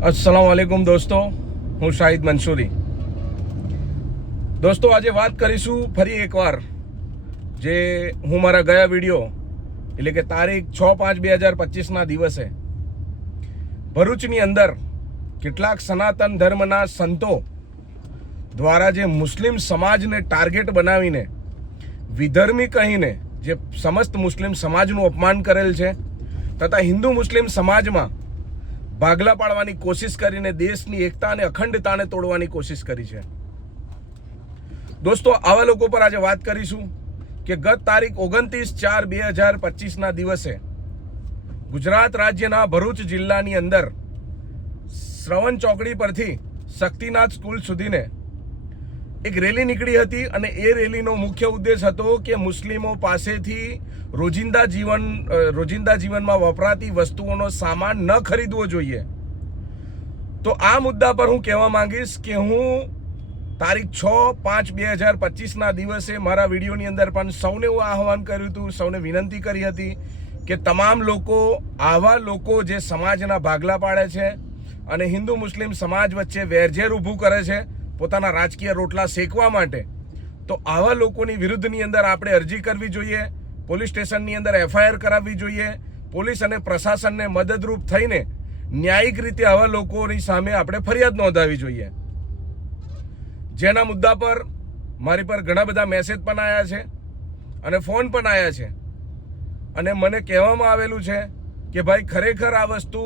अस्सलाम वालेकुम दोस्तों, હું શાહિદ મંસૂરી। દોસ્તો, આજે વાત કરીશું ફરી એકવાર જે હું મારા ગયા વિડીયો એટલે કે તારીખ 6/5/2025ના દિવસે ભરૂચની અંદર કેટલાક સનાતન ધર્મના સંતો દ્વારા જે મુસ્લિમ સમાજને ટાર્ગેટ બનાવીને વિધર્મી કહીને જે સમસ્ત મુસ્લિમ સમાજનું અપમાન કરેલ છે તથા હિન્દુ મુસ્લિમ સમાજમાં ભાગલા પાડવાની કોશિશ કરીને દેશની એકતા અને અખંડતાને તોડવાની કોશિશ કરી છે। દોસ્તો, આવા લોકો પર આજે વાત કરીશું કે ગત તારીખ 29/4/2025ના દિવસે ગુજરાત રાજ્યના ભરૂચ જિલ્લાની અંદર શ્રવણ ચોકડી પરથી શક્તિનાથ સ્કૂલ સુધીને એક રેલી નીકળી હતી અને એ રેલીનો મુખ્ય ઉદ્દેશ હતો કે મુસ્લિમો પાસેથી રોજિંદા જીવનમાં વપરાતી વસ્તુઓનો સામાન ન ખરીદવો જોઈએ। તો આ મુદ્દા પર હું કહેવા માંગીશ કે હું તારીખ 6/5/2025ના દિવસે મારા વિડીયોની અંદર પણ સૌને હું આહવાન કર્યું હતું, સૌને વિનંતી કરી હતી કે તમામ લોકો, આવા લોકો જે સમાજના ભાગલા પાડે છે અને હિન્દુ મુસ્લિમ સમાજ વચ્ચે વેરઝેર ઊભું કરે છે પોતાના રાજકીય રોટલા શેકવા માટે, તો આવા લોકોની વિરુદ્ધની અંદર આપણે અરજી કરવી જોઈએ, પોલીસ સ્ટેશનની અંદર FIR કરાવવી જોઈએ, પોલીસ અને પ્રશાસનને મદદરૂપ થઈને ન્યાયિક રીતે આવા લોકોની સામે આપણે ફરિયાદ નોંધાવવી જોઈએ। જેના મુદ્દા પર મારી પર ઘણા બધા મેસેજ પણ આવ્યા છે અને ફોન પણ આવ્યા છે અને મને કહેવામાં આવેલું છે કે ભાઈ ખરેખર આ વસ્તુ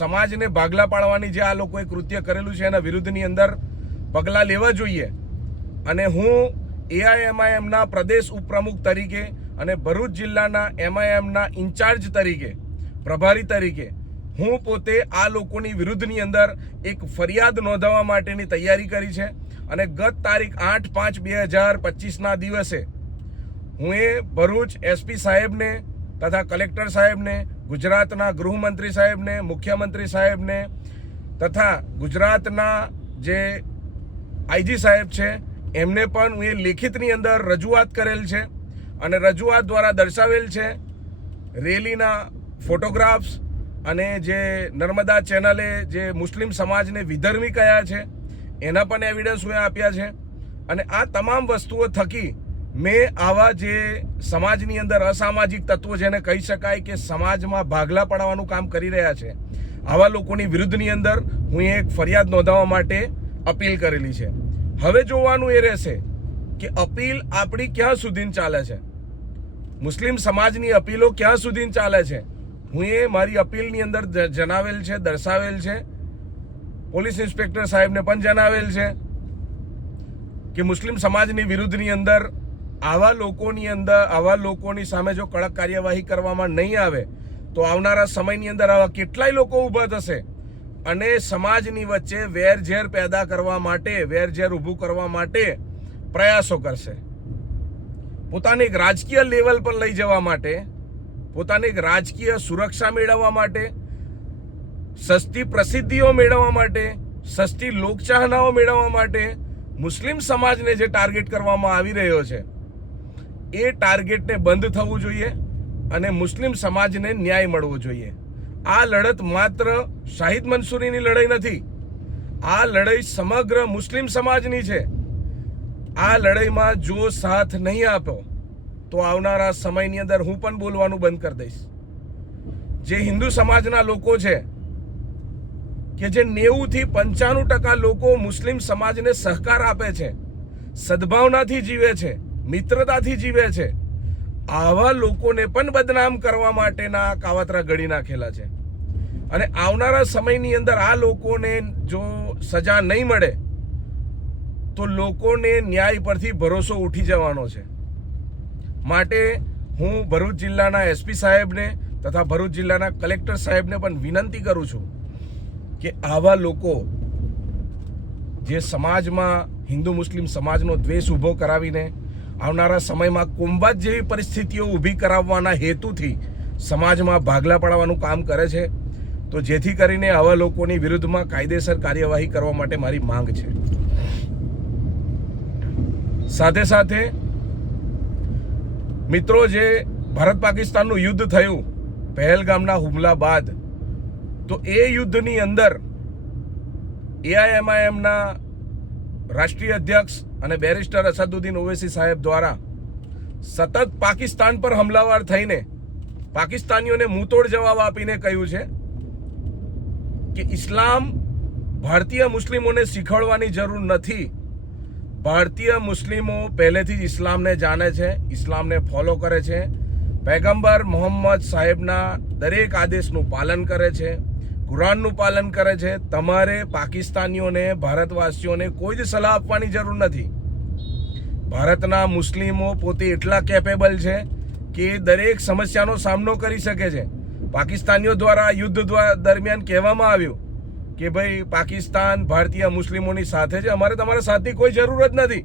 સમાજને ભાગલા પાડવાની જે આ લોકોએ કૃત્ય કરેલું છે એના વિરુદ્ધની અંદર પગલાં લેવા જોઈએ। અને હું AIMIMના પ્રદેશ ઉપપ્રમુખ તરીકે અને ભરૂચ જિલ્લાના MIMના ઇન્ચાર્જ તરીકે, પ્રભારી તરીકે હું પોતે આ લોકોની વિરુદ્ધની અંદર એક ફરિયાદ નોંધાવવા માટેની તૈયારી કરી છે। અને ગત તારીખ 8/5/2025ના દિવસે હું ભરૂચ SP સાહેબને તથા કલેક્ટર સાહેબને, ગુજરાતના ગૃહમંત્રી સાહેબને, મુખ્યમંત્રી સાહેબને તથા ગુજરાતના જે IG સાહેબ છે એમને પણ હું એ લેખિતની અંદર રજૂઆત કરેલ છે અને રજૂઆત દ્વારા દર્શાવેલ છે રેલીના ફોટોગ્રાફ્સ અને જે નર્મદા ચેનલે જે મુસ્લિમ સમાજને વિધર્મી કહ્યા છે એના પણ એવિડન્સ હું આપ્યા છે। અને આ તમામ વસ્તુઓ થકી મેં આવા જે સમાજની અંદર અસામાજિક તત્વો જેને કહી શકાય કે સમાજમાં ભાગલા પાડવાનું કામ કરી રહ્યા છે આવા લોકોની વિરુદ્ધની અંદર હું એક ફરિયાદ નોંધાવવા માટે અપીલ કરેલી છે। હવે જોવાનું એ રહેશે કે અપીલ આપણી ક્યાં સુધી ચાલે છે, મુસ્લિમ સમાજની અપીલો ક્યાં સુધી ચાલે છે। હું એ મારી અપીલની અંદર જણાવેલ છે, દર્શાવેલ છે, પોલીસ ઇન્સ્પેક્ટર સાહેબને પણ જણાવેલ છે કે મુસ્લિમ સમાજની વિરુદ્ધની અંદર આવા લોકોની સામે જો કડક કાર્યવાહી કરવામાં નહીં આવે તો આવનારા સમયની અંદર આવા કેટલાય લોકો ઊભા થશે અને સમાજની વચ્ચે વેરઝેર પેદા કરવા માટે, વેરઝેર ઊભું કરવા માટે પ્રયાસો કરશે। પોતાને એક રાજકીય લેવલ પર લઈ જવા માટે, પોતાને એક રાજકીય સુરક્ષા મેળવવા માટે, સસ્તી પ્રસિદ્ધિઓ મેળવવા માટે, સસ્તી લોકચાહનાઓ મેળવવા માટે મુસ્લિમ સમાજને જે ટાર્ગેટ કરવામાં આવી રહ્યો છે એ ટાર્ગેટને બંધ થવું જોઈએ અને મુસ્લિમ સમાજને ન્યાય મળવો જોઈએ। આ લડત માત્ર શાહિદ મંસૂરીની લડાઈ નથી, આ લડાઈ સમગ્ર મુસ્લિમ સમાજની છે। આ લડાઈમાં જો સાથ નહીં આપો તો આવનારા સમયની અંદર હું પણ બોલવાનું બંધ કરી દઈશ। જે હિન્દુ સમાજના લોકો છે કે જે 90થી 95% લોકો મુસ્લિમ સમાજને સહકાર આપે છે, સદભાવનાથી જીવે છે, મિત્રતાથી જીવે છે, આવા લોકોને પણ બદનામ કરવા માટેના કાવતરા ઘડી નાખેલા છે। અને આવનારા સમયની અંદર આ લોકોને જો સજા નહીં મળે તો લોકોને ન્યાય પરથી ભરોસો ઉઠી જવાનો છે। માટે હું ભરૂચ જિલ્લાના SP સાહેબને તથા ભરૂચ જિલ્લાના કલેક્ટર સાહેબને પણ વિનંતી કરું છું કે આવા લોકો જે સમાજમાં હિન્દુ મુસ્લિમ સમાજનો દ્વેષ ઊભો કરાવીને આવનારા સમયમાં કોમ્બાત જેવી પરિસ્થિતિઓ ઊભી કરાવવાના હેતુથી સમાજમાં ભાગલા પાડવાનું કામ કરે છે, તો જેથી કરીને આવા લોકોની વિરુદ્ધમાં કાયદેસર કાર્યવાહી કરવા માટે મારી માંગ છે। સાથે સાથે મિત્રો, જે ભારત પાકિસ્તાનનું યુદ્ધ થયું પહેલગામના હુમલા બાદ, તો એ યુદ્ધની અંદર એઆઈએમઆઈએમના રાષ્ટ્રીય અધ્યક્ષ અને બેરિસ્ટર અસદુદ્દીન ઓવૈસી સાહેબ દ્વારા સતત પાકિસ્તાન પર હમલાવર થઈને પાકિસ્તાનીઓને મુંહતોડ જવાબ આપીને કહ્યું છે કે ઇસ્લામ ભારતીય મુસ્લિમોને શીખવાડવાની જરૂર નથી. ભારતીય મુસ્લિમો પહેલેથી જ ઇસ્લામને જાણે છે, ઇસ્લામને ફોલો કરે છે, પૈગંબર મોહમ્મદ સાહેબના દરેક આદેશનું પાલન કરે છે, કુરાનનું પાલન કરે છે. તમારે પાકિસ્તાનીઓને, ભારતવાસીઓને કોઈ જ સલાહ આપવાની જરૂર નથી. ભારતના મુસ્લિમો પોતે એટલા કેપેબલ છે કે દરેક સમસ્યાનો સામનો કરી શકે છે. પાકિસ્તાનીઓ દ્વારા યુદ્ધ દરમિયાન કહેવામાં આવ્યું કે ભાઈ પાકિસ્તાન ભારતીય મુસ્લિમોની સાથે છે, અમારે તમારા સાથની કોઈ જરૂર જ નથી,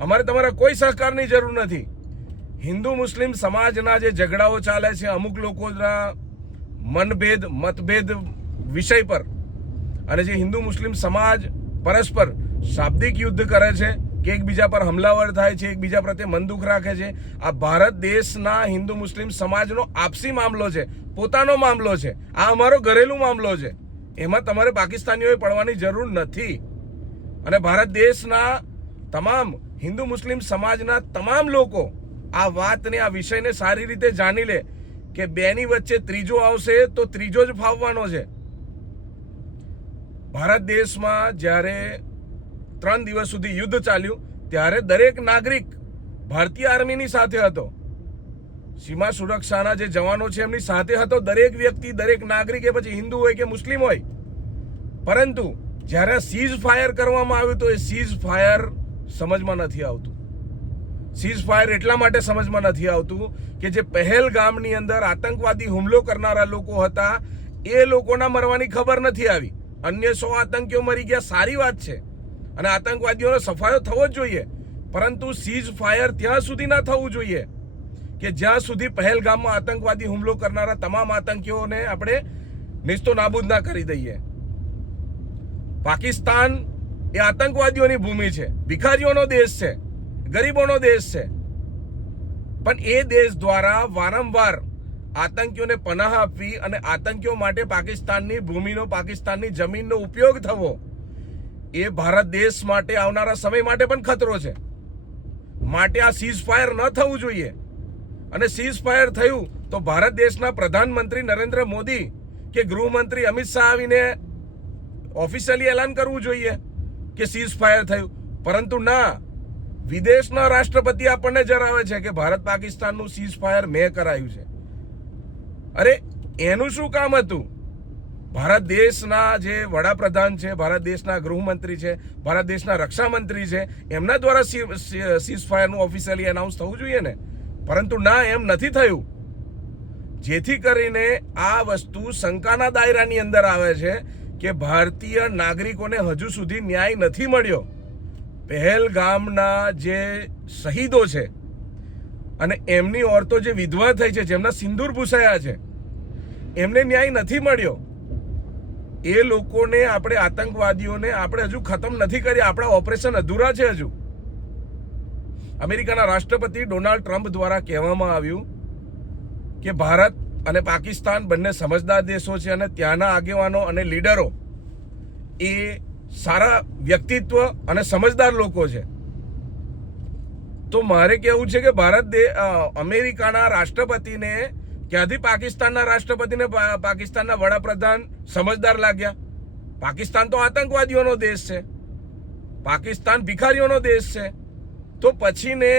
અમારે તમારા કોઈ સહકારની જરૂર નથી. હિન્દુ મુસ્લિમ સમાજના જે ઝઘડાઓ ચાલે છે, અમુક લોકોના મતભેદ વિષય પર, અને જે હિન્દુ મુસ્લિમ સમાજ પરસ્પર શાબ્દિક યુદ્ધ કરે છે કે એકબીજા પર હમલાવર થાય છે, એકબીજા પ્રત્યે મન દુઃખ રાખે છે, આ ભારત દેશના હિન્દુ મુસ્લિમ સમાજનો આપસી મામલો છે, પોતાનો મામલો છે. આ અમારો ઘરેલું મામલો છે. એમાં તમારે પાકિસ્તાનીઓએ પડવાની જરૂર નથી. અને ભારત દેશના તમામ હિન્દુ મુસ્લિમ સમાજના તમામ લોકો આ વાતને, આ વિષયને સારી રીતે જાણી લે કે બેની વચ્ચે ત્રીજો આવશે તો ત્રીજો જ ફાવવાનો છે. ભારત દેશમાં જ્યારે 3 દિવસ સુધી યુદ્ધ ચાલ્યું ત્યારે દરેક નાગરિક ભારતીય આર્મીની સાથે હતો, સીમા સુરક્ષાના જે જવાનો છે એમની સાથે હતો દરેક વ્યક્તિ, દરેક નાગરિક, એ પછી હિન્દુ હોય કે મુસ્લિમ હોય. પરંતુ જ્યારે સીઝ ફાયર કરવામાં આવ્યું તો એ સીઝ ફાયર સમજમાં નથી આવતું. સીઝ ફાયર એટલા માટે સમજમાં નથી આવતું કે જે પહેલગામની અંદર આતંકવાદી હુમલો કરનારા લોકો હતા એ લોકોના મરવાની ખબર નથી આવી. અન્ય 100 આતંકીઓ મરી ગયા, સારી વાત છે, અને આતંકવાદીઓનો સફાયો થવો જ જોઈએ, પરંતુ સીઝ ફાયર ત્યાં સુધી ના થવું જોઈએ કે જ્યાં સુધી પહેલગામમાં આતંકવાદી હુમલો કરનારા તમામ આતંકીઓને આપણે નિસ્તો નાબૂદ ના કરી દઈએ. પાકિસ્તાન એ આતંકવાદીઓની ભૂમિ છે, ભિખારીઓનો દેશ છે, ગરીબોનો દેશ છે, પણ એ દેશ દ્વારા વારંવાર આતંકીઓને પનાહ આપવી અને આતંકીઓ માટે પાકિસ્તાનની ભૂમિનો, પાકિસ્તાનની જમીનનો ઉપયોગ થવો એ ભારત દેશ માટે આવનારા સમય માટે પણ ખતરો છે. માટે આ સીઝ ફાયર ન થવું જોઈએ. અને સીઝ ફાયર થયું તો ભારત દેશના પ્રધાનમંત્રી નરેન્દ્ર મોદી કે ગૃહમંત્રી અમિત શાહ આવીને ઓફિશિયલી એલાન કરવું જોઈએ કે સીઝ ફાયર થયું. પરંતુ ના, વિદેશના રાષ્ટ્રપતિ આપણને જણાવે છે કે ભારત પાકિસ્તાનનું સીઝ ફાયર મેં કરાયું છે. અરે એનું શું કામ હતું? ભારત દેશના જે વડાપ્રધાન છે, ભારત દેશના ગૃહમંત્રી છે, ભારત દેશના રક્ષામંત્રી છે, એમના દ્વારા સીઝ ફાયરનું ઓફિશિયલી એનાઉન્સ થવું જોઈએ ને. પરંતુ ના, એમ નથી થયું. જેથી કરીને આ વસ્તુ શંકાના દાયરાની અંદર આવે છે કે ભારતીય નાગરિકોને હજુ સુધી ન્યાય નથી મળ્યો. પહેલગામના જે શહીદો છે અને એમની ઓરતો જે વિધવા થઈ છે, જેમના સિંદૂર ભૂસાયા છે, એમને ન્યાય નથી મળ્યો. એ લોકોને આપણે, આતંકવાદીઓને આપણે હજુ ખતમ નથી કરી. આપણા ઓપરેશન અધૂરા છે હજુ. અમેરિકાના રાષ્ટ્રપતિ ડોનાલ્ડ ટ્રમ્પ દ્વારા કહેવામાં આવ્યું કે ભારત અને પાકિસ્તાન બંને સમજદાર દેશો છે અને ત્યાંના આગેવાનો અને લીડરો એ સારા વ્યક્તિત્વ અને સમજદાર લોકો છે. તો મારે કહેવું છે કે અમેરિકાના રાષ્ટ્રપતિને ક્યાંથી પાકિસ્તાનના રાષ્ટ્રપતિને, પાકિસ્તાનના વડાપ્રધાન સમજદાર લાગ્યા? પાકિસ્તાન તો આતંકવાદીઓનો દેશ છે, પાકિસ્તાન ભિખારીઓનો દેશ છે. તો પછીને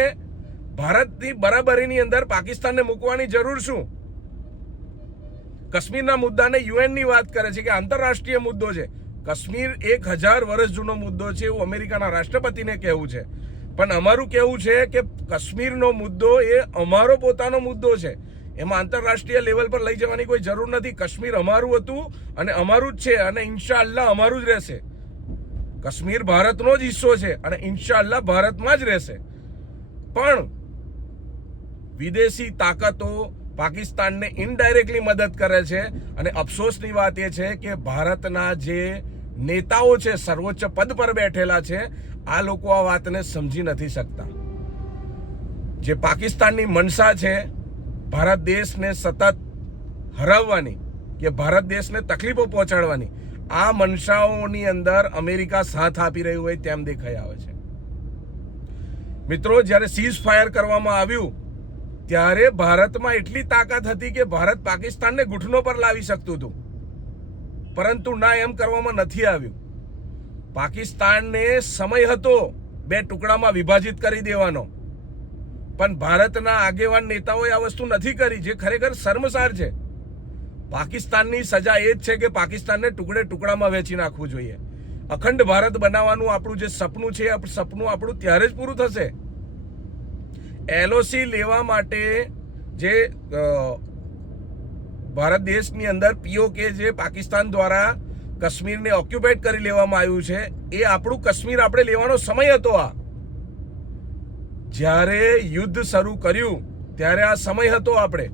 ભારતની બરાબરીની અંદર પાકિસ્તાનને મૂકવાની જરૂર શું? કાશ્મીરના મુદ્દાને યુએનની વાત કરે છે કે આંતરરાષ્ટ્રીય મુદ્દો છે. કાશ્મીર 1000 વર્ષ જૂનો મુદ્દો છે એવું અમેરિકાના રાષ્ટ્રપતિને કહેવું છે. પણ અમારું કહેવું છે કે કાશ્મીરનો મુદ્દો એ અમારો પોતાનો મુદ્દો છે, એમાં આંતરરાષ્ટ્રીય લેવલ પર લઈ જવાની કોઈ જરૂર નથી. કાશ્મીર અમારું હતું અને અમારું જ છે અને ઇન્શાઅલ્લાહ અમારું જ રહેશે. કાશ્મીર ભારતનો જ હિસ્સો છે અને ઇન્શાઅલ્લાહ ભારતમાં જ રહેશે. પણ વિદેશી તાકાતો પાકિસ્તાનને ઇનડાયરેક્ટલી મદદ કરે છે અને અફસોસની વાત એ છે કે ભારતના જે નેતાઓ છે, સર્વોચ્ચ પદ પર બેઠેલા છે, આ લોકો આ વાતને સમજી નથી શકતા. જે પાકિસ્તાનની મનસા છે ભારત દેશને સતત હરાવવાની કે ભારત દેશને તકલીફો પહોંચાડવાની, આ મનસાઓની અંદર અમેરિકા સાથ આપી રહ્યું હોય તેમ દેખાઈ આવે છે. મિત્રો, જ્યારે સીઝ ફાયર કરવામાં આવ્યું ત્યારે ભારતમાં એટલી તાકાત હતી કે ભારત પાકિસ્તાનને ઘૂંટણો પર લાવી શકતું હતું, પરંતુ ના, એમ કરવામાં નથી આવ્યું. પાકિસ્તાનને સમય હતો બે ટુકડામાં વિભાજિત કરી દેવાનો, પણ ભારતના આગેવાન નેતાઓએ આ વસ્તુ નથી કરી, જે ખરેખર શર્મસાર છે. પાકિસ્તાનની સજા એ જ છે કે પાકિસ્તાનને ટુકડે ટુકડામાં વહેંચી નાખવું જોઈએ. અખંડ ભારત બનાવવાનું આપણું જે સપનું છે, સપનું આપણું ત્યારે જ પૂરું થશે. એલઓસી લેવા માટે જે ભારત દેશની અંદર પીઓકે જે પાકિસ્તાન દ્વારા કાશ્મીરને ઓક્યુપાઈડ કરી લેવામાં આવ્યું છે, એ આપણું કાશ્મીર આપણે લેવાનો સમય હતો. આ જ્યારે યુદ્ધ શરૂ કર્યું ત્યારે આ સમય હતો આપણે,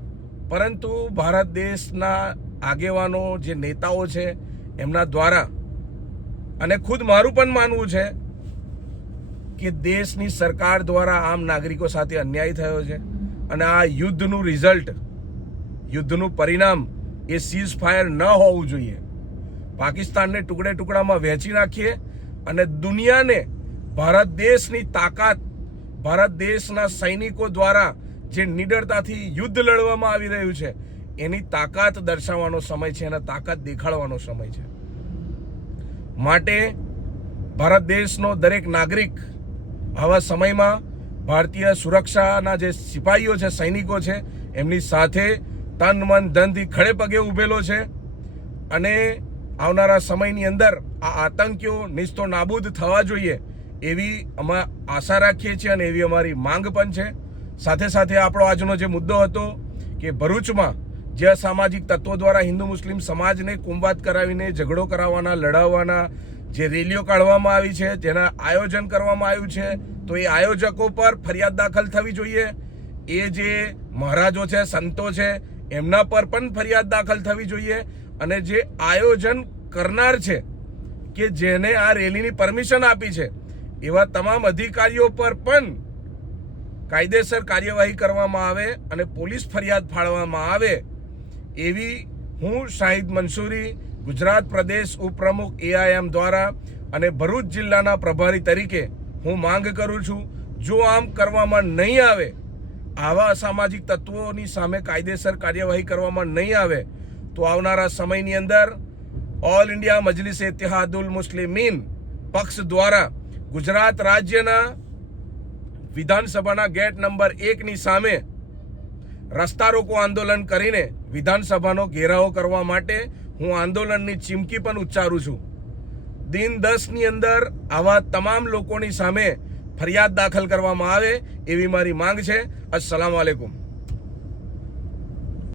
પરંતુ ભારત દેશના આગેવાનો જે નેતાઓ છે એમના દ્વારા, અને ખુદ મારું પણ માનવું છે કે દેશની સરકાર દ્વારા આમ નાગરિકો સાથે અન્યાય થયો છે, અને આ યુદ્ધનું રિઝલ્ટ, યુદ્ધનું પરિણામ એ સીઝ ફાયર ન હોવું જોઈએ. પાકિસ્તાનને ટુકડે ટુકડામાં વહેંચી નાખીએ અને દુનિયાને ભારત દેશની તાકાત, ભારત દેશના સૈનિકો દ્વારા જે નિડરતાથી યુદ્ધ લડવામાં આવી રહ્યું છે એની તાકાત દર્શાવવાનો સમય છે, એના તાકાત દેખાડવાનો સમય છે. માટે ભારત દેશનો દરેક નાગરિક આવા સમયમાં ભારતીય સુરક્ષાના જે સિપાહીઓ છે, સૈનિકો છે, એમની સાથે તન મન ધનથી ખડે પગે ઉભેલો છે, અને આવનારા સમયની અંદર આ આતંકીઓ નિસ્તો નાબૂદ થવા જોઈએ એવી અમે આશા રાખીએ છીએ, અને એવી અમારી માંગ પણ છે. સાથે સાથે આપણો આજનો જે મુદ્દો હતો કે ભરૂચમાં જે અસામાજિક તત્વો દ્વારા હિન્દુ મુસ્લિમ સમાજને કુંભાત કરાવીને ઝઘડો કરાવવાના, લડાવવાના જે રેલીઓ કાઢવામાં આવી છે, જેના આયોજન કરવામાં આવ્યું છે, તો એ આયોજકો પર ફરિયાદ દાખલ થવી જોઈએ. એ જે મહારાજો છે, સંતો છે, એમના પર પણ ફરિયાદ દાખલ થવી જોઈએ. અને જે આયોજન કરનાર છે, કે જેને આ રેલીની પરમિશન આપી છે, એવા તમામ અધિકારીઓ પર પણ કાયદેસર કાર્યવાહી કરવામાં આવે અને પોલીસ ફરિયાદ ફાળવવામાં આવે એવી હું શાહિદ મંસૂરી, ગુજરાત પ્રદેશ ઉપપ્રમુખ AIM દ્વારા અને ભરૂચ જિલ્લાના પ્રભારી તરીકે હું માંગ કરું છું. જો આમ કરવામાં નહીં આવે, આવા અસામાજિક તત્વોની સામે કાયદેસર કાર્યવાહી કરવામાં નહીં આવે, તો આવનારા સમયની અંદર ઓલ ઇન્ડિયા મજલિસ ઇત્તેહાદુલ મુસ્લિમીન પક્ષ દ્વારા ગુજરાત રાજ્યના વિધાનસભાના ગેટ નંબર 1ની સામે રસ્તા રોકો આંદોલન કરીને વિધાનસભાનો ઘેરાવો કરવા માટે હું આંદોલનની ચીમકી પણ ઉચ્ચારું છું. દિન 10ની અંદર આવા તમામ લોકોની સામે ફરિયાદ દાખલ કરવામાં આવે એવી મારી માંગ છે. અસ્સલામુ અલૈકુમ.